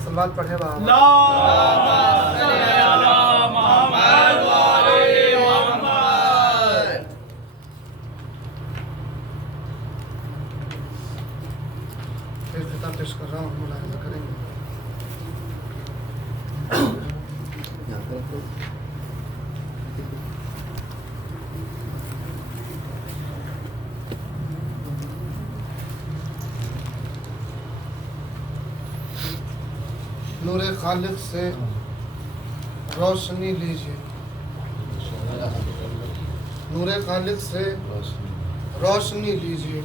एक सलवात पढ़े बाबा। फिर किताब पेश कर रहा हूँ, मुलाहिजा करेंगे। नूरे खालिक से रोशनी लीजिए, नूरे खालिक से रोशनी लीजिए,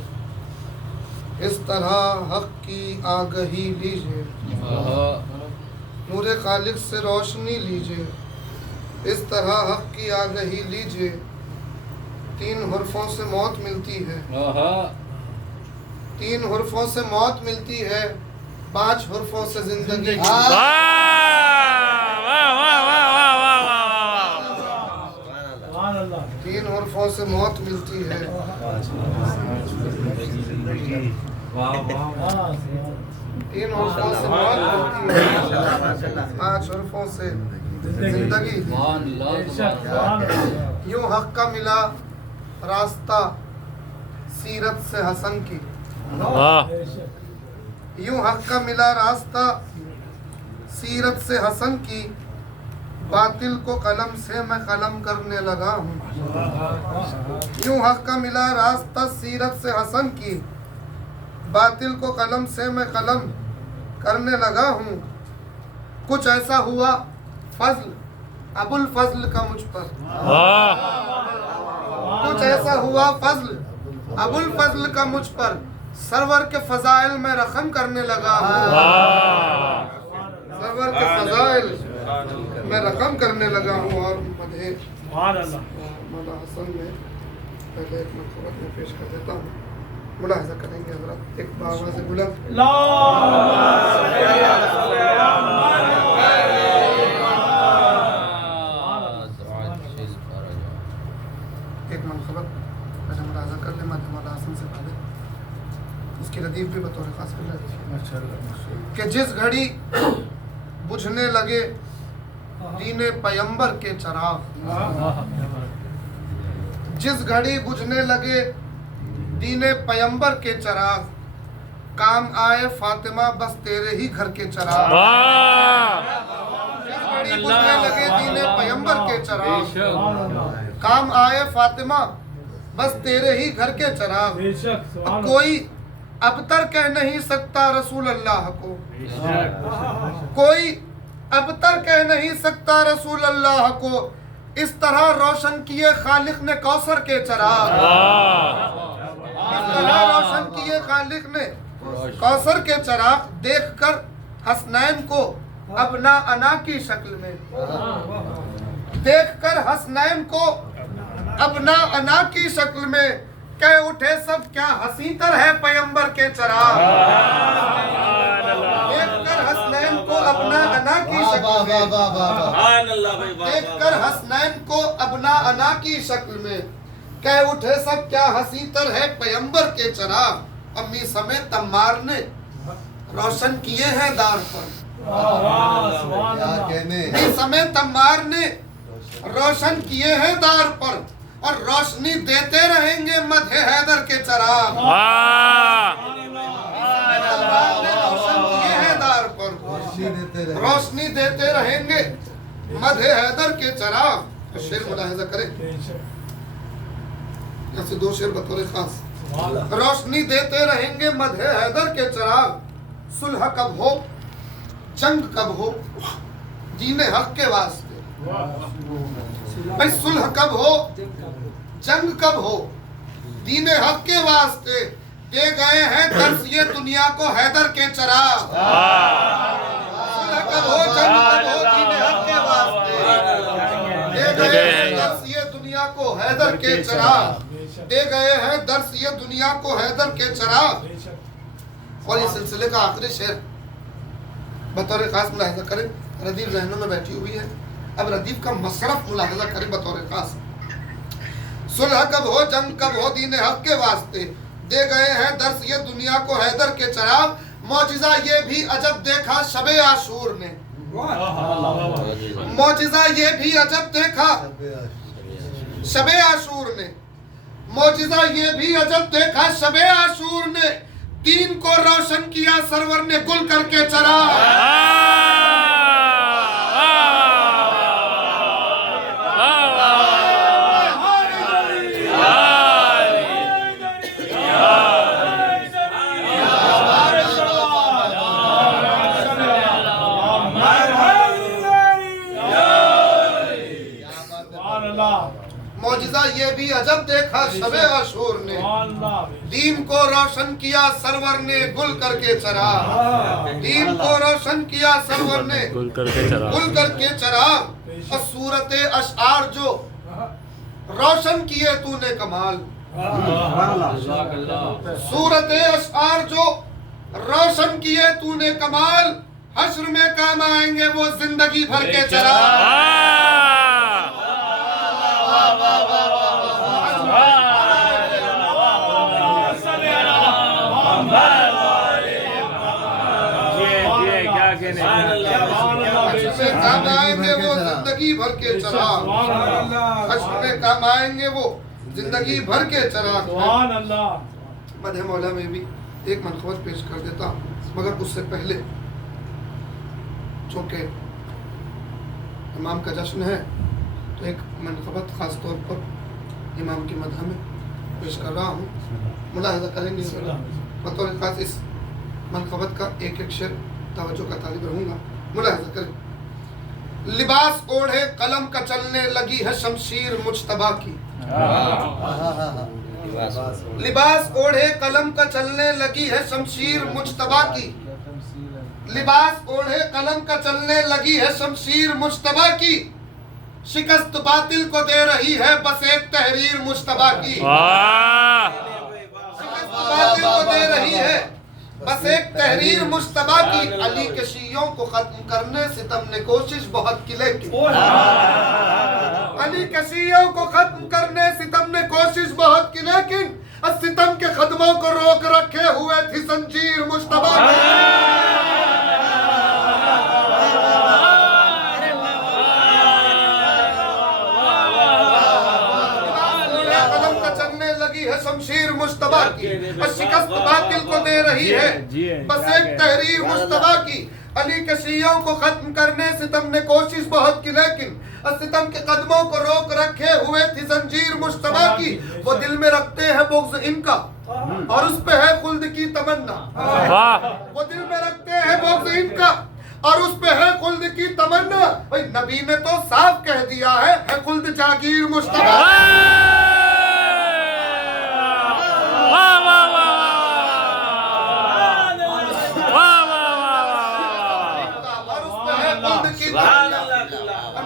इस तरह हक की आगही लीजिए। नूरे खालिक से रोशनी लीजिए, इस तरह हक की आगही लीजिए। 3 हुर्फों से मौत मिलती है, 3 हुर्फों से मौत मिलती है, 5 हुर्फों से जिंदगी। 3 हुर्फों से मौत मिलती है, 3 हुर्फों से मौत मिलती है, 5 हुर्फों से जिंदगी। यूं हक का मिला रास्ता सीरत से हसन की, यूं हक का मिला रास्ता सीरत से हसन की। बातिल को कलम से मैं कलम करने लगा हूँ। यूं हक का मिला रास्ता सीरत से हसन की, बातिल को कलम से मैं कलम करने लगा हूँ। कुछ ऐसा हुआ फजल अबुल फजल का मुझ पर, कुछ ऐसा हुआ फजल अबुल फजल का मुझ पर। सरवर के फजाइल में रकम करने लगा हूँ, सरवर के फजाइल में रकम करने लगा हूँ। और मदहे मौला हसन में पहले एक मरतबा में पेश कर देता हूँ, मुलाहिजा करेंगे हज़रात। एक बाबा से बुलंद एक मनखबत पहले मुलाहिजा कर ले, मदहे मौला हसन से पहले उसकी लतीफ़ भी बतौर खास मिल रही कि जिस घड़ी बुझने लगे दीने पैगंबर के चराग, जिस घड़ी बुझने लगे दीने पैगंबर के चराग, काम आए फातिमा बस तेरे ही घर के चराग। जिस घड़ी बुझने लगे दीने पैगंबर के चराग, काम आए फातिमा बस तेरे ही घर के चराग। कोई अबतर कह नहीं सकता रसूल अल्लाह को, कोई अबतर कह नहीं सकता रसूल अल्लाह को। इस तरह रोशन किए खालिक ने कौसर के चराग, इस तरह रोशन किए खालिक ने कौसर के चराग। देखकर हसनैन को अपना अना की शक्ल में, देखकर हसनैन को अपना अना की शक्ल में। कह उठे सब क्या हसीतर है पैगंबर के चराग, देखकर हसनैन को अपना अना की शक्ल में, देखकर हसनैन को अपना अना की शक्ल में। कह उठे सब क्या हसीतर है पैगंबर के चराग। अम्मी समेत तम्मार ने रोशन किए हैं दार पर, अम्मी समेत तम्मार ने रोशन किए हैं दार पर। और रोशनी देते रहेंगे मध्य हैदर के चराग, रोशन किए हैं दार पर, रोशनी देते रहेंगे मध्य हैदर के चराग। शेर मुलाहिजा करें, ऐसे 2 शेर बतौर खास। रोशनी देते रहेंगे मध्य हैदर के चराग। सुलह कब हो जंग कब हो दीने हक के वास्ते, भाई सुलह कब हो जंग कब हो दीने हक के वास्ते। दे गए हैं दर्स ये दुनिया को हैदर के चराग। सुलह कब हो जंग कब हो दीने हक के वास्ते। दे गए हैं दर्स ये दुनिया को हैदर के चराग, दे गए हैं दर्स ये दुनिया को हैदर के चराग। और इस सिलसिले का आखिरी शेर बतौर खास मुलाहिजा करें। रदीफ जहनों में बैठी हुई है, अब रदीफ का मसरफ मुलाहिजा करें बतौर खास। सुलह कब हो जंग कब हो दीन हक के वास्ते, दे गए हैं दर्स ये दुनिया को हैदर के चराग। मौजिजा ये भी अजब देखा शबे आशूर ने, मौजिजा ये भी अजब देखा शबे आशूर ने, मौजिजा ये भी अजब देखा शबे आशूर ने, दीन को रोशन किया सरवर ने गुल करके चरा। मौजिजा ये भी अजब देखा शबे आशूर ने, दीन को रोशन किया सरवर ने गुल करके चरा, दीन को रोशन किया सरवर ने गुल करके चरा। और सूरत अशआर जो रोशन किए तूने कमाल, सूरत अशआर जो रोशन किए तूने कमाल, हश्र में काम आएंगे वो जिंदगी भर के चरा। काम आएंगे वो जिंदगी भर के चराग, हश्र में काम आएंगे वो जिंदगी भर के चराग। मदह मौला में भी एक मनक़बत पेश कर देता, मगर उससे पहले चूँकि इमाम का जश्न है तो एक मनक़बत ख़ास तौर पर इमाम की मदह में पेश कर रहा हूँ। मुलाहिज़ा करेंगे बतौर ख़ास इस मनक़बत का एक एक शेर तवज्जो का तालिब रहूँगा। मुलाहिज़ा करें। लिबास ओढ़े कलम का चलने लगी है शमशीर मुज्तबा की, लिबास ओढ़े कलम का चलने लगी है शमशीर मुज्तबा की, लिबास ओढ़े कलम का चलने लगी है शमशीर मुज्तबा की, शिकस्त बातिल को दे रही है बस एक तहरीर मुज्तबा की, शिकस्त बातिल को दे रही है बस एक तहरीर मुज्तबा की। अली के शियों को खत्म करने सितम ने कोशिश बहुत की, लेकिन अली के शियों को खत्म करने सितम ने कोशिश बहुत की, लेकिन सितम के कदमों को रोक रखे हुए थी जंजीर मुज्तबा की। शमशीर मुज्तबा की और शिकस्त बातिल को दे रही है बस एक तहरीर मुज्तबा की। अली के शियों को खत्म करने सितम ने कोशिश बहुत की, लेकिन सितम के कदमों को रोक रखे हुए थी जंजीर मुज्तबा की। वो दिल में रखते हैं बुग़्ज़ इनका और उस पे है खुल्द की तमन्ना, वो दिल में रखते हैं बुग़्ज़ इनका और उस पे है खुल्द की तमन्ना। भाई नबी ने तो साफ कह दिया है खुल्द जागीर मुज्तबा।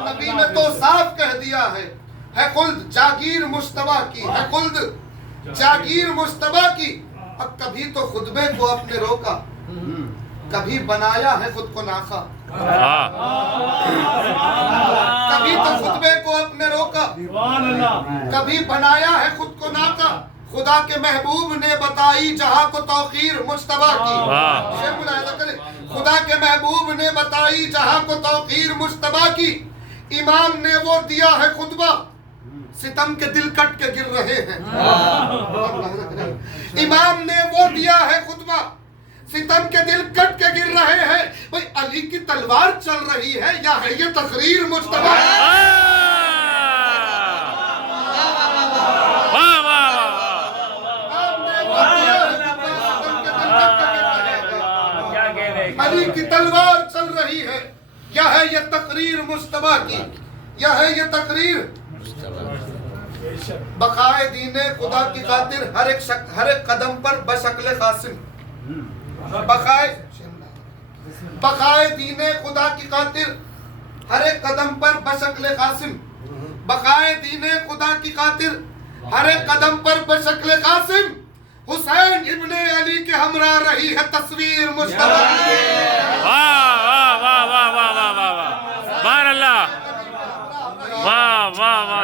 नबी ने तो साफ कह दिया है खुल्द जागीर मुज्तबा की, है खुल्द जागीर मुज्तबा की। अब कभी तो खुतबे को अपने रोका, कभी बनाया है खुद को नाखा, कभी तो खुतबे को अपने रोका, कभी बनाया है खुद को नाका। खुदा के महबूब ने बताई जहां को तौकीर मुज्तबा की, खुदा के महबूब ने बताई जहां को तौकीर मुज्तबा की। इमाम ने वो दिया है खुतबा, सितम के दिल कट के गिर रहे हैं। इमाम ने वो दिया है खुतबा, सितम के दिल कट के गिर रहे हैं। भाई अली की तलवार चल रही है या है ये तकरीर मुज्तबा? अली की तलवार चल रही है या है ये तकरीर मुज्तबा की, या है ये तकरीर। बकाए दीने खुदा की खातिर हर एक कदम पर बशक्ल कासिम, बकाए दीने खुदा की खातिर हर एक कदम पर बशक्ल कासिम, बकाए दीने खुदा की खातिर हर एक कदम पर बशक्ल कासिम। हुसैन इब्ने अली के हमरा रही है तस्वीर मुज्तबा की। वाह वाह वाह वाह वाह वाह वाह वाह, बार अल्लाह, वाह वाह वाह,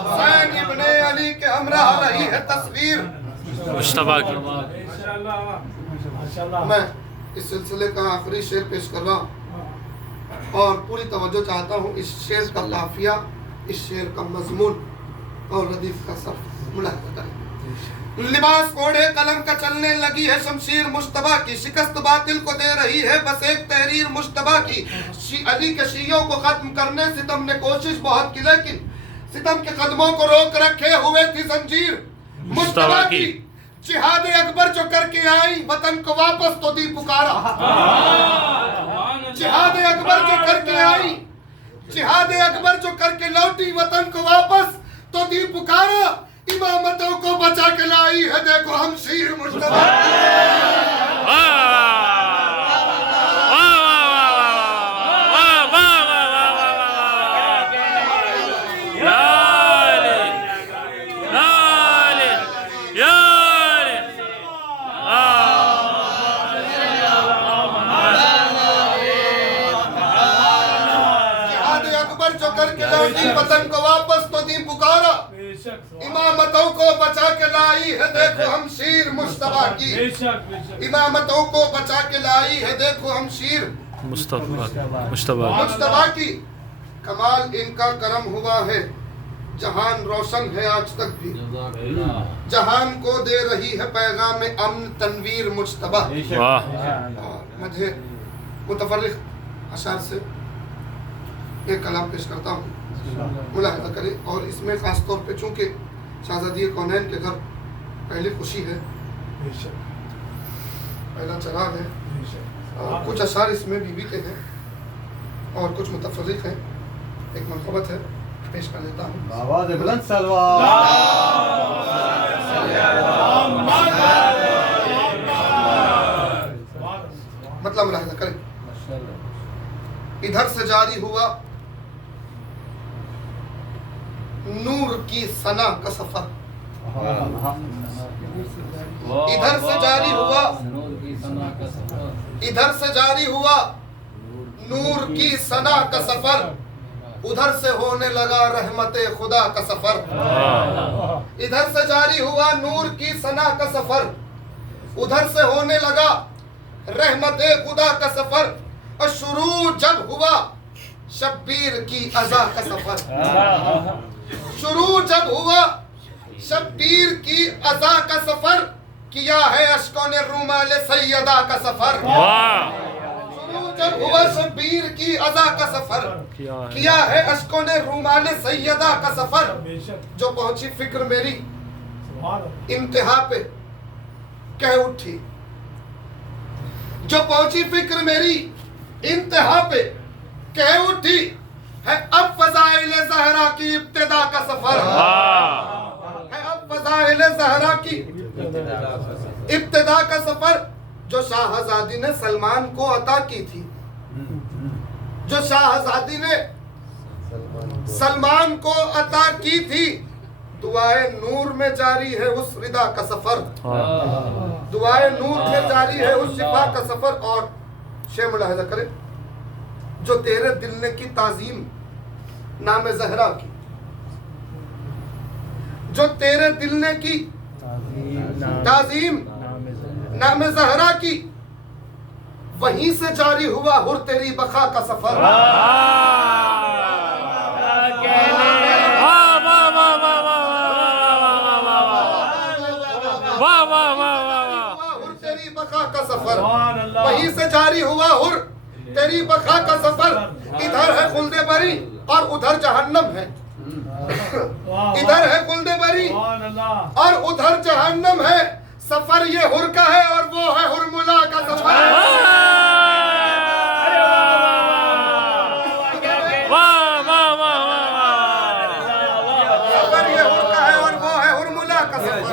हुसैन इब्ने अली के हमरा रही है तस्वीर मुज्तबा की। मैं इस सिलसिले का आखिरी शेर पेश कर रहा हूँ और पूरी तवज्जो चाहता हूँ इस शेर का काफिया, इस शेर का मजमून और रदीफ का सर्फ मुलाहिजा करें। लिबास ओढ़े कलम का चलने लगी है शमशीर मुश्तबा की, शिकस्त बातिल को दे रही है बस एक तहरीर मुश्तबा की। अली के शियों को खत्म करने सितम ने कोशिश बहुत की, लेकिन सितम के कदमों को रोक रखे हुए थी जंजीर मुश्तबा की। जिहाद अकबर जो करके आई वतन को वापस तो दी पुकारा, जिहाद अकबर जो करके आई, जिहाद अकबर जो करके लौटी वतन को वापस तो दी पुकारा। इमामतों को बचा के लाई है देखो हम शीर मुश्तबा। वतन को वापस तो दी पुकारा, इमामतों को बचा के लाई है देखो हम शीर मुश्तबा की। इमामतों को बचा के लाई है देखो हम शीर मुश्तबा की। कमाल इनका करम हुआ है, जहान रोशन है आज तक भी, जहान को दे रही है पैगाम अमन तनवीर मुश्तबा। मधे मुतफर्रिक अशार से एक कलाम पेश करता हूँ, मुलाहिजा करें। और इसमें खास तौर पे चूंकि शहजादी कौनैन के घर पहली खुशी है, पहला चराग है, और कुछ अशार इसमें बीबी के हैं और कुछ मुतफर्रिक हैं, एक मनक़बत है, पेश कर देता हूँ। मतलब मुलाहिजा करें। इधर से जारी हुआ नूर की सना का सफर, इधर से जारी हुआ, इधर से जारी हुआ नूर की सना का सफर, उधर से होने लगा रहमते खुदा का सफर। इधर से जारी हुआ नूर की सना का सफर, उधर से होने लगा रहमते खुदा का सफर। और शुरू जब हुआ शब्बीर की अज़ा का सफर, शुरू जब हुआ शब्बीर की अज़ा का सफर, किया है अश्कों ने रूमाले सैयदा का सफर। शुरू जब हुआ शब्बीर की अज़ा का सफर, किया है अश्कों ने रूमाले सैयदा का सफर। जो पहुंची फिक्र मेरी इंतहा पे कह उठी, जो पहुंची फिक्र मेरी इंतहा पे कह उठी, है अब फज़ाइल ज़हरा की इब्तिदा का सफर, है अब फज़ाइल ज़हरा की इब्तिदा का सफर। जो शाहज़ादी ने सलमान को अता की थी, जो शाहज़ादी ने सलमान को अता की थी, दुआए नूर में जारी है उस रिदा का सफर, दुआए नूर में जारी है उस शिफा का सफर। और शेर मुलाहिजा करें। जो तेरे दिल ने की ताजीम नाम ज़हरा की, जो तेरे दिल ने की ताजीम नाम ज़हरा की, वहीं से जारी हुआ हुर तेरी बखा का सफर। हुर तेरी बखा का सफर, वहीं से जारी हुआ हुर तेरी बखा का सफर। इधर है खुल्दे बरी और उधर जहन्नम है, इधर है खुल्दे बरी और उधर जहन्नम है। सफर ये हुर का है और वो है हुरमुला का सफर। सफर ये हुर का है और वो है हुरमुला का सफर,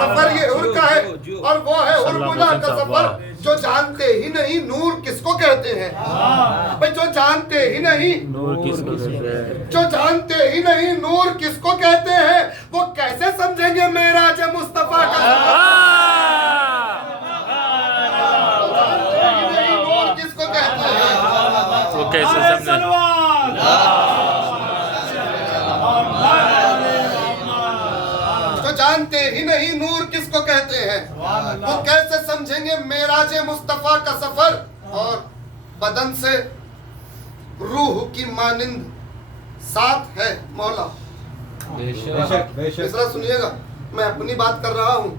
सफर ये हुर का है और वो है हुरमुला का सफर। जो जानते ही नहीं नूर किसको कहते हैं, भाई जो जानते ही नहीं नूर किसको कहते हैं, जो जानते ही नहीं नूर किसको कहते हैं, वो कैसे समझेंगे मेराज मुस्तफा का सफर। नूर किसको कहते हैं, वो कैसे समझेंगे। जो जानते ही नहीं नूर किसको कहते हैं, वो कैसे समझेंगे समझेंगे मेराज मुस्तफा का सफर और बदन से रूह की मानिंद साथ है मौला। तीसरा सुनिएगा, मैं अपनी बात कर रहा हूँ,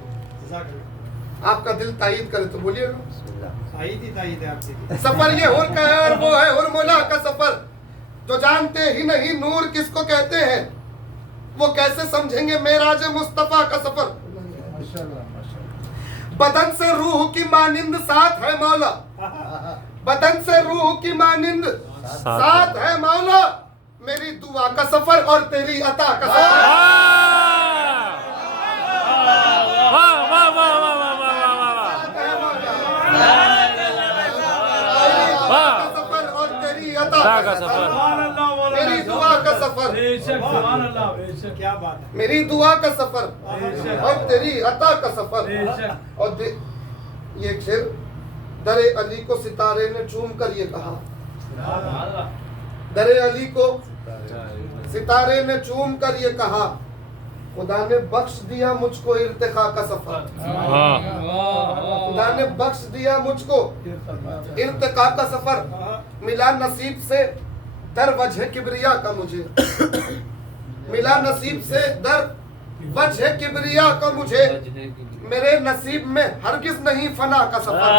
आपका दिल तायीद करे तो बोलिएगा। सफर ये हुर का है और वो है हुर मौला का सफर। जो जानते ही नहीं नूर किसको कहते हैं, वो कैसे समझेंगे मेराज मुस्तफा का सफर। बदन से रूह की मानिंद साथ है मौला, बदन से रूह की मानिंद साथ है मौला। मेरी दुआ का सफर और तेरी अता का सफर। वाह वाह वाह वाह वाह वाह वाह वाह सफर और तेरी अता का सफर, मेरी दुआ का सफर, क्या बात है, मेरी दुआ का सफर और तेरी अता का सफर। और ये शेर दरे अली को सितारे ने चूम कर ये कहा, दरे अली को सितारे ने चूम कर ये कहा, खुदा ने बख्श दिया मुझको इर्तिका का सफर। खुदा ने बख्श दिया मुझको इर्तिका का सफर। मिला नसीब से दर वजह किबरिया का मुझे, मिला नसीब से दर वजह किबरिया का मुझे। मेरे नसीब में हरगिज नहीं फना का सफर,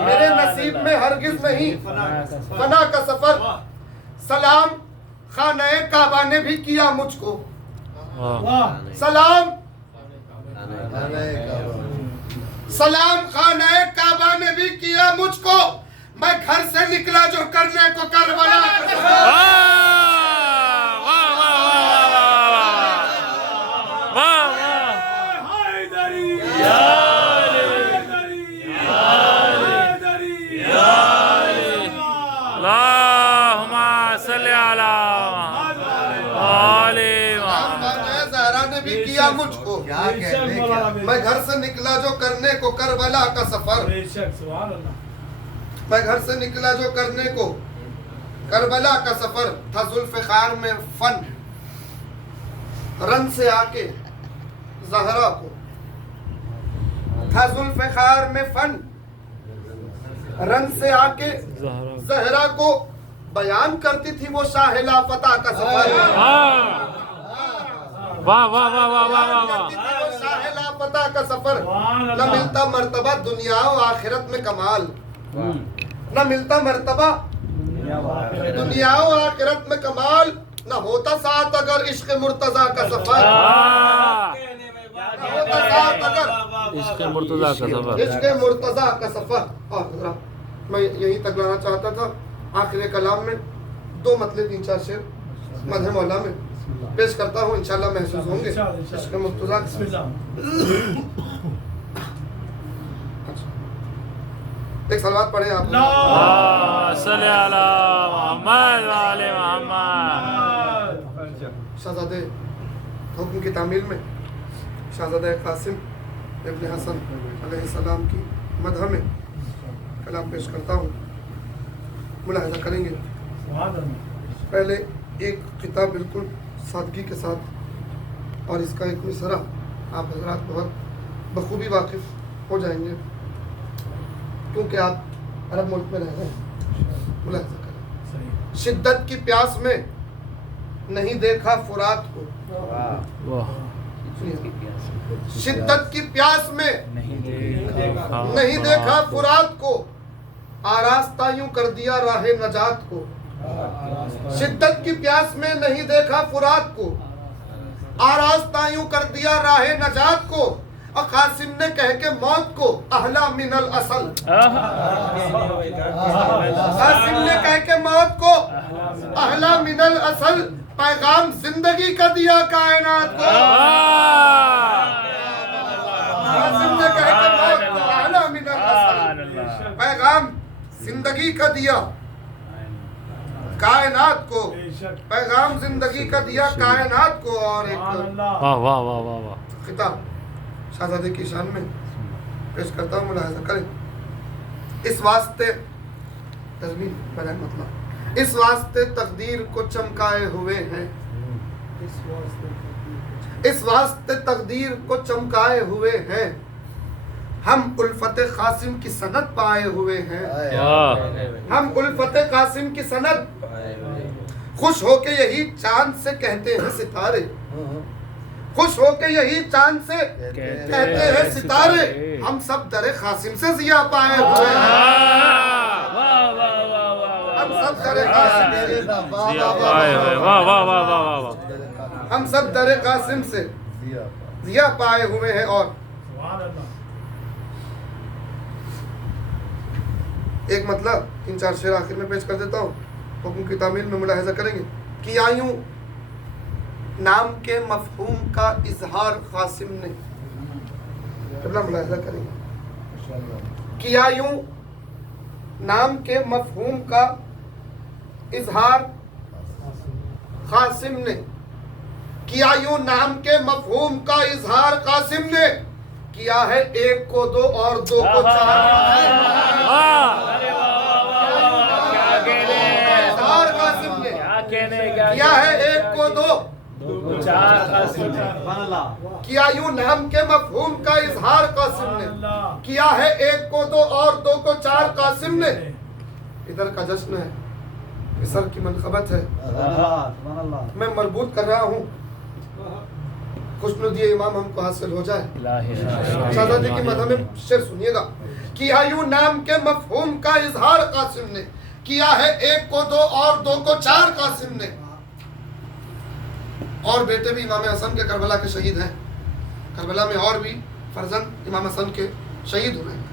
मेरे नसीब में हरगिज नहीं फना का सफर। सलाम खाने काबा ने भी किया मुझको, सलाम सलाम खाने काबा ने भी किया मुझको। मैं घर से निकला जो करने को करबला का सफर। मुझको मैं घर से निकला जो करने को करबला का सफर, मैं घर से निकला जो करने को करबला का सफर। था जुल्फ़िकार में फन रन से आके ज़हरा को, था जुल्फ़िकार में फन रन से आके ज़हरा को। बयान करती थी वो शाहिला फता का सफर। वाह वाह वाह वाह वाह वाह। शाहिला फता का सफर। न मिलता मर्तबा दुनिया और आखिरत में कमाल, न मिलता मर्तबा दुनिया और आखिरत में कमाल। न होता साथ अगर इश्क मुर्तजा का सफर, न होता साथ अगर इश्क मुर्तजा का सफर, इश्क मुर्तजा का सफर। और मैं यही तक लाना चाहता था। आखिरी कलाम में दो मतले 3-4 शेर मदह मौला में पेश करता हूँ, इंशाल्लाह महसूस होंगे। इश्क मुर्तजा एक सलवात पढ़े आप। शहजादे हुक्म की तामील में शहजादा कासिम इब्न हसन अलैहिस्सलाम की मदह में कलाम पेश करता हूँ, मुलाहिज़ा करेंगे। पहले एक किताब बिल्कुल सादगी के साथ और इसका एक मिसरा आप हजरात बहुत बखूबी वाकिफ़ हो जाएंगे, क्योंकि आप अरब मुल्क में रह रहे हैं। मुलाहिज़ा करें। शिद्दत की प्यास में नहीं देखा फुरात को, शिद्दत की प्यास में नहीं देखा फुरात को। आरास्ता यूं कर दिया राहे नजात को। शिद्दत की प्यास में नहीं देखा फुरात को, आरास्ता यूं कर दिया राहे नजात को। और कासिम ने कह के मौत को अहला मिनल असल, कासिम ने कह के मौत को अहला मिनल असल। पैगाम जिंदगी का दिया कायनात को, कासिम ने कह के मौत को अहला मिनल असल। पैगाम जिंदगी का दिया कायनात को, पैगाम जिंदगी का दिया कायनात को। और एक वाह वाह वाह वाह वाह खिताब शहजादे की शान में पेश करता हूँ, मुलाहिज़ा करें। इस वास्ते तज़मीन बयान मतलब, इस वास्ते तकदीर को चमकाए हुए हैं, इस वास्ते तकदीर को चमकाए हुए हैं। हम उल्फत कासिम की सनद पाए हुए हैं, हम उल्फत कासिम की सनद। खुश होके यही चांद से कहते हैं सितारे, खुश होके यही चांद से कहते हैं सितारे। हम सब दरे कासिम से जिया पाए हुए हैं, हम सब दरे कासिम से, हम सब दरे कासिम से जिया पाए हुए हैं। और एक मतलब 3-4 शेर आखिर में पेश कर देता हूँ, हुक्म की तामील में मुलाहिजा करेंगे कि आयूं नाम के मफहूम का इजहार कासिम ने, मुलाहिजा करेंगे कि आयूं नाम के मफहूम का इजहार कासिम ने किया, यूं नाम के मफहूम का इजहार कासिम ने किया है। एक को दो और दो को चार, कासिम ने किया है। एक को दो किया, यूं नाम के मफहूम का इजहार कासिम ने किया है। एक को दो और दो को चार, कासिम ने। इधर का जश्न है, मिस्र की मनक़बत है, मैं मरबूत कर रहा हूँ, खुशनुदी इमाम हमको हासिल हो जाए। शहजादी की मदह में शेर सुनिएगा कि आयु नाम के मफहूम का इजहार कासिम ने किया है। एक को दो और दो को चार, कासिम ने। और बेटे भी इमाम हसन के करबला के शहीद हैं, करबला में और भी फर्जंद इमाम हसन के शहीद हुए हैं,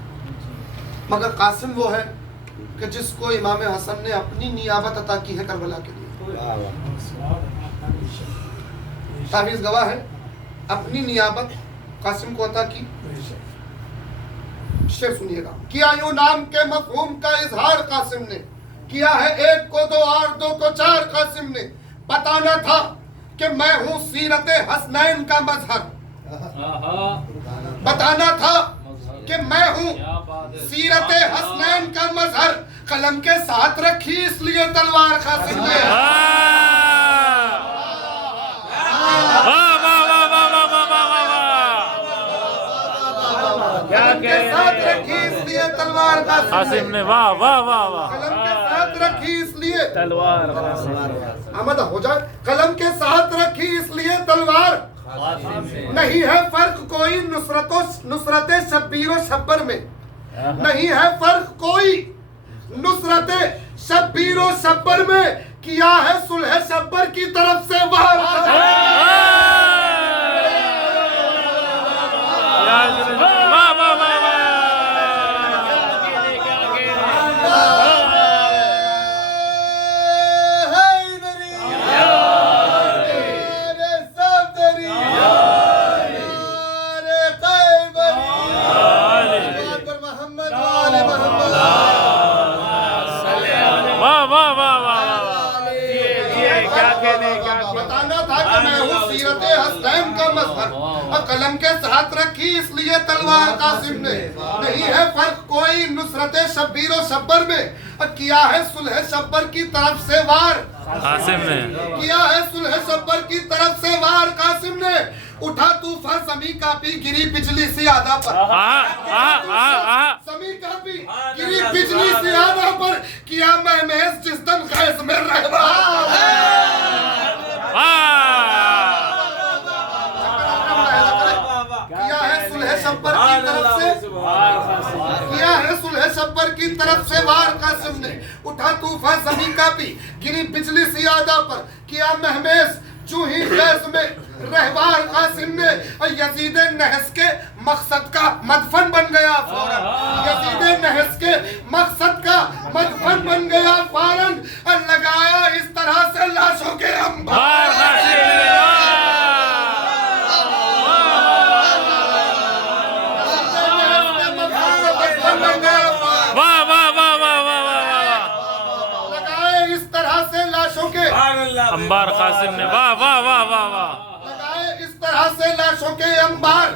मगर कासिम वो है कि जिसको इमाम हसन ने अपनी नियाबत अता की है करबला के लिए। तावीज़ गवाह है, अपनी नियाबत कासिम को अता की। शेर सुनिएगा कि आयु नाम के मफहूम का इजहार कासिम ने किया है। एक को दो और दो को चार, कासिम ने। बताना था कि मैं हूँ सीरत हसनैन का मजहर, बताना था कि मैं हूँ सीरत हसनैन का मजहर। कलम के साथ रखी इसलिए तलवार कासिम ने, कलम के साथ रखी इसलिए तलवार कासिम ने। वाह वाह वाह वाह, कलम के साथ रखी इसलिए तलवार आमद हो जाए। कलम के साथ रखी इसलिए तलवार, नहीं है फर्क कोई नुसरत शब्बीर व शब्बर में, नहीं है फर्क कोई नुसरत शब्बीर व शब्बर में। किया है सुलह शब्बर की तरफ से वाह कलम के साथ रखी इसलिए तलवार कासिम ने, नहीं है फर्क कोई नुसरत शब्बीर व शब्बर में। किया है सुलह शब्बर की तरफ से वार कासिम ने, किया है सुलह शब्बर की तरफ से वार कासिम ने। उठा तूफान समी कापी गिरी बिजली सी आधा पर, समी कापी गिरी बिजली सी आधा पर। किया महमेज जिस दम खैस में रहबा, शब्बर की तरफ से किया है सुलह शब्बर की तरफ से वार कासिम ने। उठा तूफान ज़मीन का भी गिरी बिजली सी आदा पर। किया महमेज चूही गैस में रहवार कासिम ने। यजीद नहस के मकसद का मदफन बन गया फौरन, यजीद नहस के मकसद का मदफन बन गया फौरन। लगाया इस तरह से लाशों के अंबार, अंबार कासिम ने, वाह वाह वाह वाह वाह, लगाए इस तरह से लाशों के अंबार।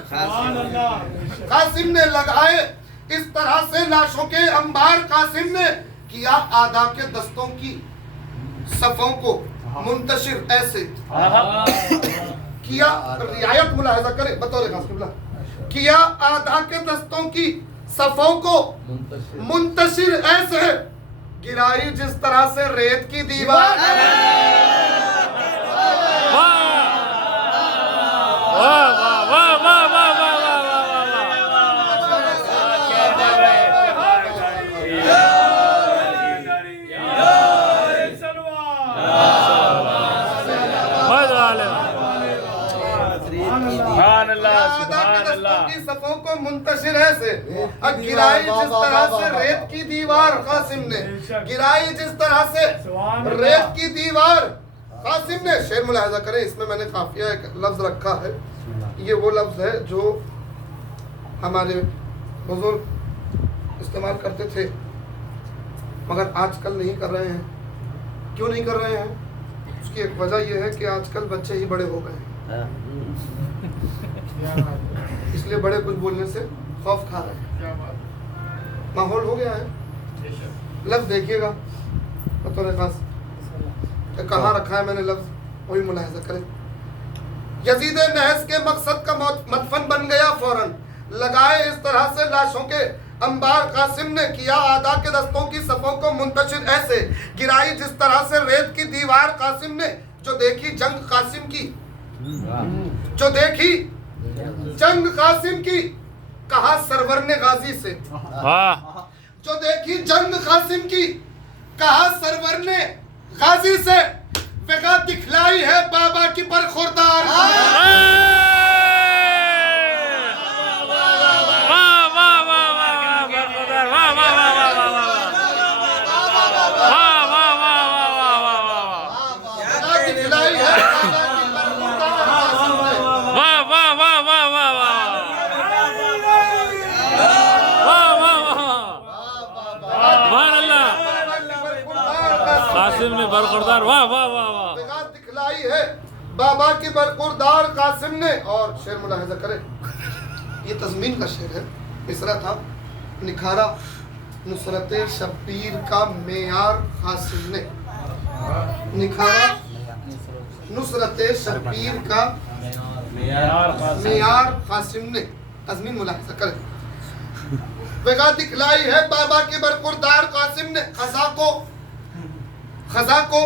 कासिम ने लगाए इस तरह से लाशों के अंबार। कासिम ने किया आदा के दस्तों की सफों को मुंतशिर ऐसे किया। रियायत मुलाहिजा करे बतौर कासिम, किया आधा के दस्तों की सफों को मुंतशिर ऐसे, गिराई जिस तरह से रेत की दीवार। सफों को मुंतशिर ऐसे, गिराई जिस तरह से रेत की दीवार। कासिम ने गिराई जिस तरह से रेत की दीवार। कासिम ने शेर मुलाहिजा करें, इसमें मैंने काफिया एक लफ्ज रखा है। ये वो लफ्ज है जो हमारे बुजुर्ग इस्तेमाल करते थे मगर आजकल नहीं कर रहे हैं। क्यों नहीं कर रहे हैं? उसकी एक वजह यह है कि आजकल बच्चे ही बड़े हो गए हैं, इसलिए बड़े कुछ बोलने से खौफ खा रहे हैं। माहौल हो गया है। लफ्ज देखिएगा बतौर खास कहाँ रखा है मैंने लफ्ज, वही मुलाहिजा करें। यजीद नहस के मकसद का मदफन बन गया फौरन, लगाए इस तरह से लाशों के अंबार। कासिम ने किया आधा के दस्तों की सफों को मुंतशिर ऐसे, गिराई जिस तरह से रेत की दीवार। कासिम ने जो देखी जंग कासिम की, जो देखी जंग कासिम की, कहा सरवर ने गाजी से। जो देखी जंग कासिम की, कहा सरवर ने गाजी से, वगा दिखलाई है बाबा की बरखुरदार। कासिम ने बरखुरदार, वाह वाह वाह वाह, दिखलाई है बाबा की बरखुरदार कासिम ने। और शेर मुलाहिजा करें, ये तज़मीन का शेर है, मिसरा था। निखारा नुसरत शब्बीर का मेयार कासिम ने, निखारा नुसरत शब्बीर का मेयार कासिम ने। तज़मीन मुलाहिजा करें, वगा दिखलाई है बाबा की बरखुरदार कासिम ने। खजा को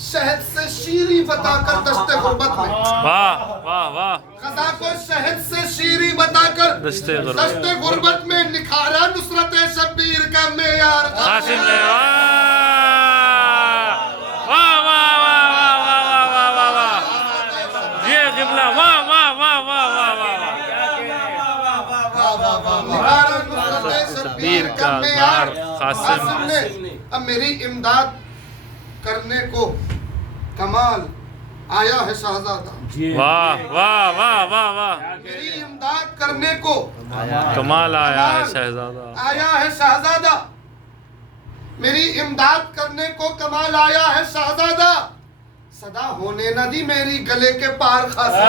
शहद से शीरी बताकर दस्ते गुर्बत में, वाह वाह वाह, खजा को शहद से शीरी बताकर दस्ते गुर्बत में, निखारा नुसरत शब्बीर का मेयार कासिम ने। वाह वाह वाह वाह वाह वाह वाह, ये क़िबला, वाह वाह वाह वाह वाह वाह, निखारा नुसरत शब्बीर का मेयार कासिम ने। अब मेरी इमदाद करने को कमाल आया है शहजादा। वाह वाह वाह वाह वाह, मेरी इमदाद करने को कमाल आया है शहजादा। आया है शहजादा, मेरी इमदाद करने को कमाल आया है शहजादा। सदा होने न दी मेरी गले के पार खासा।